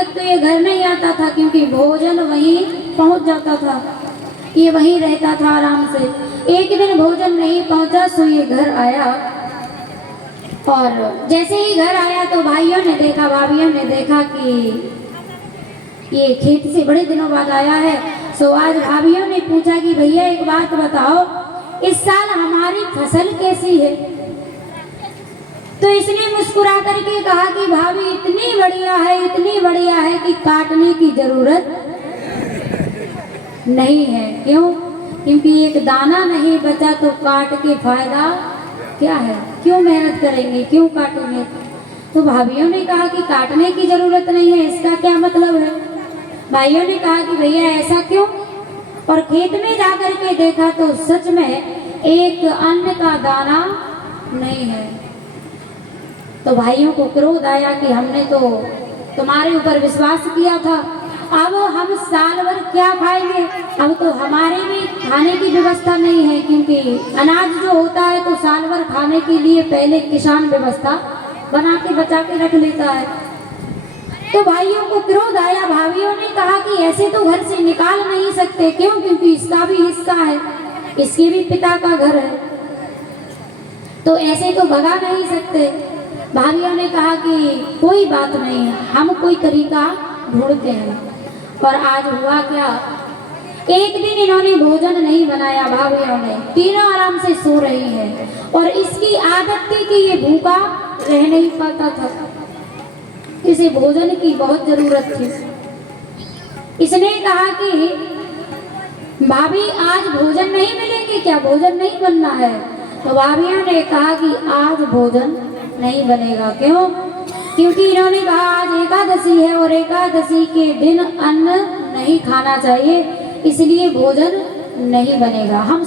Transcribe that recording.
तक तो ये घर नहीं आता था, क्योंकि भोजन वहीं पहुंच जाता था, ये वहीं रहता था आराम से। एक दिन भोजन नहीं पहुंचा, सो ये घर आया, और जैसे ही घर आया तो भाइयों ने देखा, भाभीयों ने देखा कि ये खेत से बड़े दिनों बाद आया है। सो आज भाभीयों ने पूछा कि भैया एक बात बताओ, इस साल हमारी फसल कैसी है? तो इसने मुस्कुरा करके कहा कि भाभी इतनी बढ़िया है, इतनी बढ़िया है कि काटने की जरूरत नहीं है। क्यों? क्योंकि एक दाना नहीं बचा तो काट के फायदा क्या है? क्यों मेहनत करेंगे, क्यों काटेंगे? तो भाभीयों ने कहा कि काटने की जरूरत नहीं है, इसका क्या मतलब है? भाइयों ने कहा कि भैया ऐसा क्यों? और खेत में जाकर के देखा तो सच में एक अन्न का दाना नहीं है। तो भाइयों को क्रोध आया कि हमने तो तुम्हारे ऊपर विश्वास किया था, अब हम साल भर क्या खाएंगे? अब तो हमारे भी खाने की व्यवस्था नहीं है, क्योंकि अनाज जो होता है तो साल भर खाने के लिए पहले किसान व्यवस्था बना के बचा के रख लेता है। तो भाइयों को क्रोध आया। भाभीयों ने कहा कि ऐसे तो घर से निकाल नहीं सकते। क्यों? क्योंकि इसका भी हिस्सा है, इसके भी पिता का घर है, तो ऐसे तो भगा नहीं सकते। भाभीयों ने कहा कि कोई बात नहीं, हम कोई तरीका ढूंढते हैं। और आज हुआ क्या, एक दिन इन्होंने भोजन नहीं बनाया, भाभीयों ने, तीनों आराम से सो रही हैं, और इसकी आदत थी कि ये भूखा रह नहीं पाता था, इसे भोजन की बहुत जरूरत थी। इसने कहा कि भाभी आज भोजन नहीं मिलेंगे क्या, भोजन नहीं बनना है? तो भाभीयों ने कहा कि आज भोजन नहीं बनेगा। क्यों? क्योंकि इन्होंने कहा आज एकादशी है और एकादशी के दिन अन्न नहीं खाना चाहिए, इसलिए भोजन नहीं बनेगा। हम